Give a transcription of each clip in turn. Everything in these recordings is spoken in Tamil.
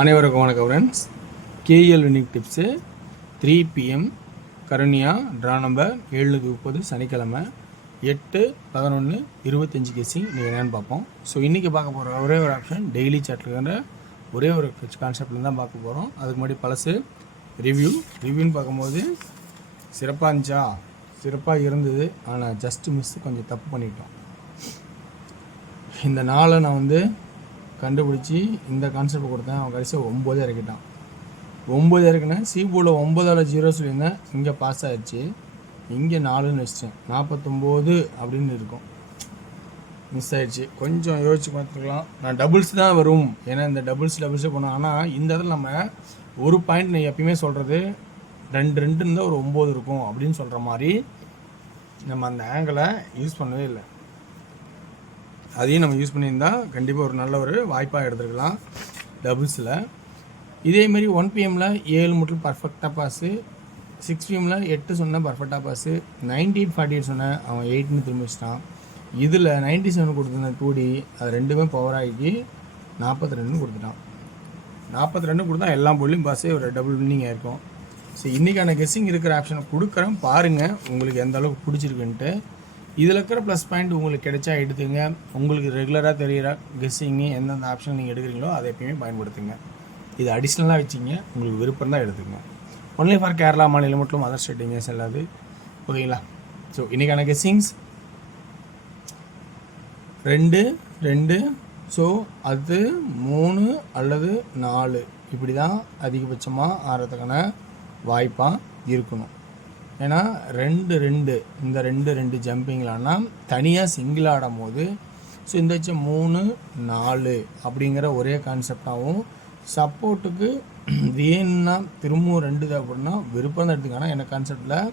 அனைவருக்கும் வணக்கம் friends. KL winning tips 3 PM Karunya draw number 730 சனிக்கிழமை 8/11/25 கெஸ்ஸிங் நீங்கள் என்னென்னு பார்ப்போம். ஸோ இன்றைக்கி பார்க்க போகிற ஒரே ஒரு ஆப்ஷன் டெய்லி சார்ட்லுங்கிற ஒரே ஒரு கான்செப்டில் தான் பார்க்க போகிறோம். அதுக்கு முன்னாடி பழசு ரிவ்யூன்னு பார்க்கும்போது சிறப்பாக இருந்துச்சா, சிறப்பாக இருந்தது. ஆனால் ஜஸ்ட்டு மிஸ் கொஞ்சம் தப்பு பண்ணிட்டோம். இந்த நாளை நான் கண்டுபிடிச்சி இந்த கான்செப்ட் கொடுத்தேன். அவன் கடைசியாக 9 இறக்கிட்டான். 9 இறக்குனேன். சீபோர்டில் 9 0 சொல்லியிருந்தேன். இங்கே பாஸ் ஆகிடுச்சு. இங்கே 4ன்னு வச்சிட்டேன். 49 அப்படின்னு இருக்கும். மிஸ் ஆகிடுச்சு. கொஞ்சம் யோசிச்சு பார்த்துக்கலாம். நான் டபுள்ஸ் தான் வரும், ஏன்னா இந்த டபுள்ஸே பண்ணோம். ஆனால் இந்த இடத்துல நம்ம ஒரு பாயிண்ட் நான் எப்பயுமே சொல்கிறது 2 இருந்தால் ஒரு 9 இருக்கும் அப்படின்னு சொல்கிற மாதிரி நம்ம அந்த ஆங்கிளை யூஸ் பண்ணவே இல்லை. அதையும் நம்ம யூஸ் பண்ணியிருந்தால் கண்டிப்பாக ஒரு நல்ல ஒரு வாய்ப்பாக எடுத்துருக்கலாம் டபுள்ஸில். இதேமாரி 1 PMல் 7 மட்டும் பர்ஃபெக்டாக பாஸு, 6 PMல் 8 சொன்னேன் பர்ஃபெக்டாக பாஸு, 98-48 சொன்னேன், அவன் 8ன்னு திரும்பி வச்சிட்டான். இதில் 97 கொடுத்துருந்தேன் 2D, அது ரெண்டுமே பவர் ஆகி 42 கொடுத்துட்டான். 42 கொடுத்தா எல்லா போர்ட்லையும் பாஸே ஒரு டபுள் வின்னிங் ஆகிருக்கும். ஸோ இன்றைக்கான கெஸ்ஸிங் இருக்கிற ஆப்ஷனை கொடுக்குறேன், பாருங்கள் உங்களுக்கு எந்த அளவுக்கு பிடிச்சிருக்குன்ட்டு. இதில் இருக்கிற ப்ளஸ் பாயிண்ட் உங்களுக்கு கிடைச்சா எடுத்துங்க. உங்களுக்கு ரெகுலராக தெரிகிற கெஸ்ஸிங்கு எந்தெந்த ஆப்ஷன் நீங்கள் எடுக்கிறீங்களோ அதை எப்பயுமே பயன்படுத்துங்க. இது அடிஷ்னலாக வச்சிங்க, உங்களுக்கு விருப்பம் தான் எடுத்துங்க. ஒன்லி ஃபார் கேரளா மாநிலம் மட்டும் அதர் ஸ்டேட்டிங்ஸ் எல்லாது. ஓகேங்களா? ஸோ இன்றைக்கான கெஸ்ஸிங்ஸ் 2 ஸோ அது 3 அல்லது 4 இப்படி தான் அதிகபட்சமாக ஆகிறதுக்கான வாய்ப்பாக இருக்கணும். ஏன்னா 2 இந்த 2 ஜம்பிங்லான்னா தனியாக சிங்கிள் ஆடும் போது ஸோ இந்த 3 4 அப்படிங்கிற ஒரே கான்செப்டாகவும், சப்போர்ட்டுக்கு வேணும்னா திரும்பவும் 2 தேவைப்படுனா விருப்பம் தான் எடுத்துக்கானா. எனக்கு கான்செப்டில்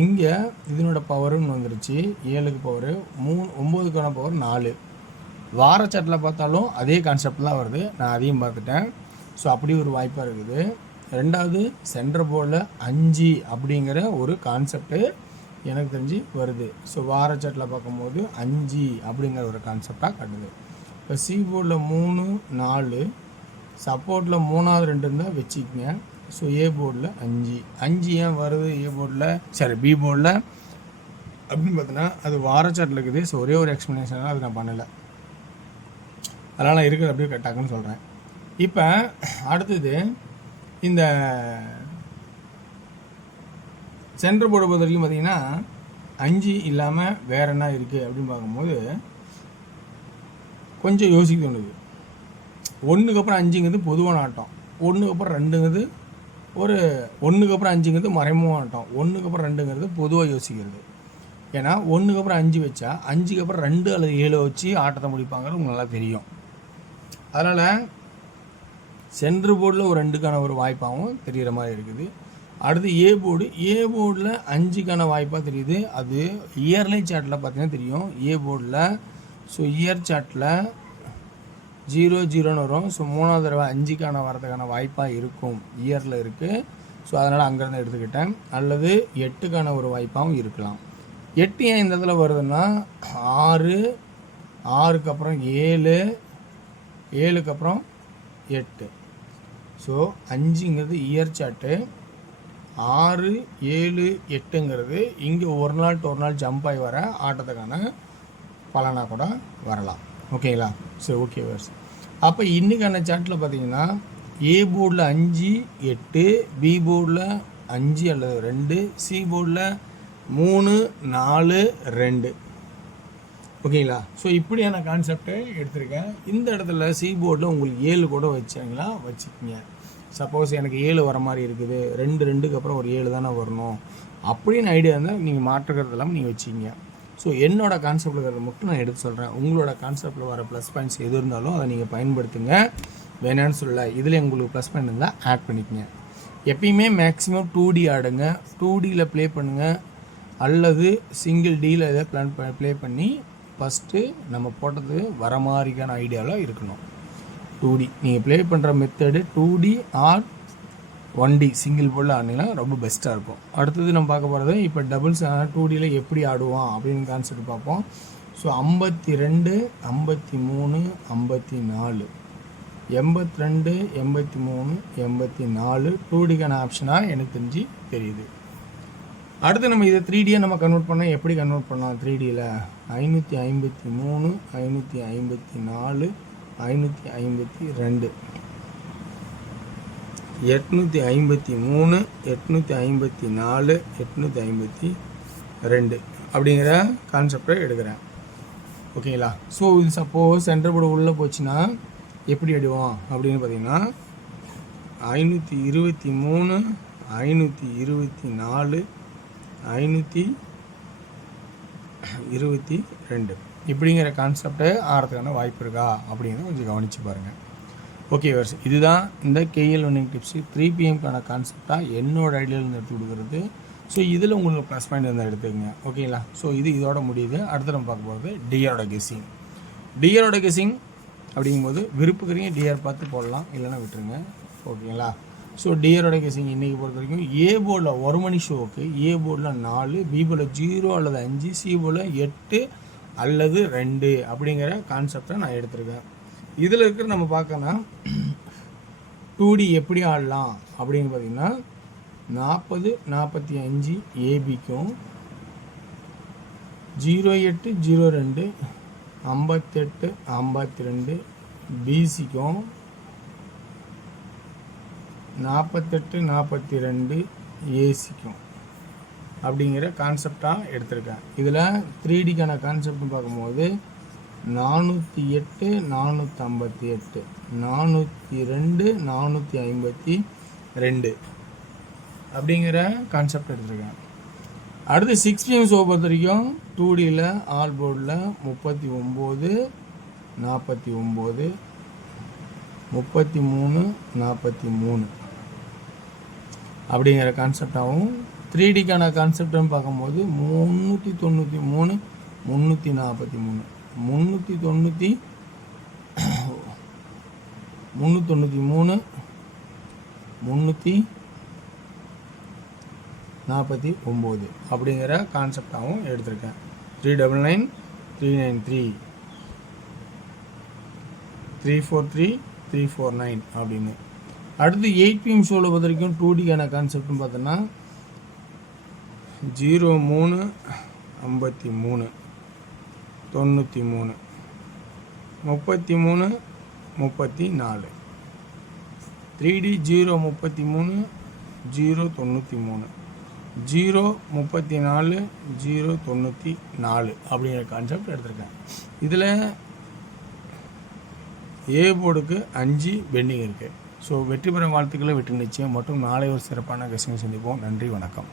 இங்கே இதனோட பவருன்னு வந்துருச்சு 7க்கு பவரு, 9க்கான பவர் 4. வாரச்சாட்டில் பார்த்தாலும் அதே கான்செப்ட் தான் வருது, நான் அதையும் பார்த்துட்டேன். ஸோ அப்படி ஒரு வாய்ப்பாக இருக்குது. ரெண்டாவது சென்டர் போர்டில் 5 அப்படிங்கிற ஒரு கான்செப்டு எனக்கு தெரிஞ்சு வருது. ஸோ வாரச்சாட்டில் பார்க்கும்போது 5 அப்படிங்கிற ஒரு கான்செப்டாக காட்டுது. இப்போ சி போர்டில் 3 4, சப்போர்ட்டில் 3வது 2 இருந்தால் வச்சுக்கங்க. ஸோ ஏ போர்டில் 5 ஏன் வருது ஏ போர்டில், சரி பி போர்டில் அப்படின்னு பார்த்தோன்னா அது வாரச்சாட்டில் இருக்குது. ஸோ ஒரே ஒரு எக்ஸ்ப்ளனேஷனாக அது நான் பண்ணலை, அதனால் நான் இருக்கிறது அப்படியே கட்டாக்குன்னு சொல்கிறேன். இப்போ அடுத்தது இந்த சென்டர் போர்டை பொறுத்த வரைக்கும் பார்த்தீங்கன்னா 5 இல்லாமல் வேற என்ன இருக்குது அப்படின்னு பார்க்கும்போது கொஞ்சம் யோசிக்க தோணுது. 1க்கு அப்புறம் 5ங்கிறது பொதுவான ஆட்டம், 1க்கு அப்புறம் 2ங்கிறது ஒரு 1க்கு அப்புறம் 5ங்கிறது மறைமுக ஆட்டம், 1க்கு அப்புறம் 2ங்கிறது பொதுவாக யோசிக்கிறது. ஏன்னா 1க்கு அப்புறம் 5 வச்சா 5க்கு அப்புறம் 2 அல்லது 7 வச்சு ஆட்டத்தை முடிப்பாங்கிறது உங்களுக்கு நல்லா தெரியும். அதனால் சென்ட்ரு போர்டில் ஒரு 2க்கான ஒரு வாய்ப்பாகவும் தெரிகிற மாதிரி இருக்குது. அடுத்து ஏ போர்டில் 5க்கான வாய்ப்பாக தெரியுது. அது இயர்லி சார்ட்டில் பார்த்தீங்கன்னா தெரியும் ஏ போர்டில். ஸோ இயர் சார்ட்டில் 0-0ன்னு வரும். ஸோ 3வது தடவை 5க்கான வரதுக்கான வாய்ப்பாக இருக்கும், இயரில் இருக்குது. ஸோ அதனால் அங்கேருந்து எடுத்துக்கிட்டேன். அல்லது 8க்கான ஒரு வாய்ப்பாகவும் இருக்கலாம். 8 ஏன் இந்த இடத்துல வருதுன்னா 6க்கு அப்புறம் 7க்கு அப்புறம் 8. ஸோ 5ங்கிறது இயர் சார்ட்டு, 6 7 8ங்கிறது இங்கே ஒரு நாள் ஜம்ப் ஆகி வர ஆட்டத்துக்கான பலனாக கூட வரலாம். ஓகேங்களா? சரி, ஓகே வர்ஸ். அப்போ இன்றைக்கான சார்ட்டில் பார்த்தீங்கன்னா ஏ போர்டில் 5 8, பி போர்டில் 5 அல்லது 2, சி போர்டில் 3 4 2. ஓகேங்களா? ஸோ இப்படியான கான்செப்டை எடுத்திருக்கேன். இந்த இடத்துல சி போர்டில் உங்களுக்கு 7 கூட வச்சிங்களா வச்சுக்கிங்க. சப்போஸ் எனக்கு 7 வர மாதிரி இருக்குது, 2க்கு அப்புறம் ஒரு 7 தானே வரணும் அப்படின்னு ஐடியா இருந்தால் நீங்கள் மாற்றுக்கிறது இல்லாமல் நீங்கள் வச்சுக்கிங்க. ஸோ என்னோடய கான்செப்டில் இருக்கிறத மட்டும் நான் எடுத்து சொல்கிறேன். உங்களோட கான்செப்டில் வர ப்ளஸ் பாயிண்ட்ஸ் எது இருந்தாலும் அதை நீங்கள் பயன்படுத்துங்க, வேணான்னு சொல்லலை. இதில் உங்களுக்கு ப்ளஸ் பாயிண்ட் இருந்தால் ஆட் பண்ணிக்கங்க. எப்பயுமே மேக்ஸிமம் 2D ஆடுங்க, 2Dயில் ப்ளே பண்ணுங்கள், அல்லது சிங்கிள் Dயில் எதாவது ப்ளே பண்ணி ஃபஸ்ட்டு நம்ம போட்டது வர மாதிரிக்கான ஐடியாவில் இருக்கணும். 2D நீங்கள் ப்ளே பண்ணுற method 2D R 1D single போர்டில் ஆடினீங்கன்னா ரொம்ப பெஸ்ட்டாக இருக்கும். அடுத்தது நம்ம பார்க்க போகிறது இப்போ டபுள்ஸ் 2Dயில் எப்படி ஆடுவோம் அப்படின்னு கான்செப்ட் பார்ப்போம். ஸோ 52 53 54 82 83 84 2Dக்கான ஆப்ஷனாக எனக்கு தெரிஞ்சு தெரியுது. அடுத்து நம்ம இதை 3Dயை நம்ம கன்வெர்ட் பண்ணால் எப்படி கன்வெர்ட் பண்ணலாம்? 3Dயில் 553 554 552 853 854 852 அப்படிங்கிற கான்செப்டை எடுக்கிறேன். ஓகேங்களா? ஸோ இது சப்போஸ் சென்டர் போர்டு உள்ளே போச்சுன்னா எப்படி எடுவோம் அப்படின்னு பார்த்தீங்கன்னா 523 524 522 இப்படிங்கிற கான்செப்டை ஆகிறதுக்கான வாய்ப்பு இருக்கா அப்படிங்கிறத கொஞ்சம் கவனித்து பாருங்கள். ஓகே வர்ஸ், இதுதான் இந்த கேஎல் வின்னிங் டிப்ஸு 3PM கான்செப்டாக என்னோட ஐடியாவிலேருந்து எடுத்து கொடுக்குறது. ஸோ இதில் உங்களுக்கு ப்ளஸ் பாயிண்ட் இருந்தால் எடுத்துக்கங்க. ஓகேங்களா? ஸோ இதோட முடியுது. அடுத்து நம்ம பார்க்க போகிறது டிஆரோட கெஸ்ஸிங். டிஆரோட கெஸ்ஸிங் அப்படிங்கும்போது விருப்பக்கிறீங்க டிஆர் பார்த்து போடலாம், இல்லைன்னா விட்டுருங்க. ஓகேங்களா? ஸோ டிஆரோட கெஸ்ஸிங் இன்றைக்கி பொறுத்த வரைக்கும் ஏ போர்டில் ஒரு மணி ஷோவுக்கு ஏ போர்டில் 4, பி போர்டில் 0 அல்லது 5, சி போர்டில் 8 அல்லது 2 அப்படிங்கிற கான்செப்டை நான் எடுத்திருக்கேன். இதில் இருக்கிற நம்ம பார்க்கணும்னா 2D எப்படி ஆடலாம் அப்படின்னு பார்த்தீங்கன்னா 40 45 ஏபிக்கும் 08 02 58 52 பிசிக்கும் 48 42 ஏசிக்கும் அப்படிங்கிற கான்செப்டாக எடுத்திருக்கேன். இதில் 3Dக்கான கான்செப்ட்னு பார்க்கும்போது 408 458 402 452 அப்படிங்கிற கான்செப்ட் எடுத்திருக்கேன். அடுத்து 6PM ஷோ பொறுத்த வரைக்கும் 2Dயில் ஆல் போர்டில் 39 49 33 43 அப்படிங்கிற கான்செப்டாகவும் 3Dக்கான கான்செப்ட்னு பார்க்கும்போது 393 343 393 349 அப்படிங்கிற கான்செப்டாகவும் எடுத்திருக்கேன். 399 393 343 349 அப்படின்னு. அடுத்து 8PM ஷோவில் பொறுத்த வரைக்கும் 2Dக்கான கான்செப்ட்னு பார்த்தோன்னா 03 53 93 33 34 3D 033 093 034 094 அப்படிங்கிற கான்செப்ட் எடுத்திருக்கேன். இதில் ஏ போர்டுக்கு 5 பெண்டிங் இருக்குது. ஸோ வெற்றி பெறும் வாழ்த்துக்களை வெற்றி நிச்சயம் மற்றும் நாளை ஒரு சிறப்பான கெஸ்டிங் சந்திப்போம். நன்றி, வணக்கம்.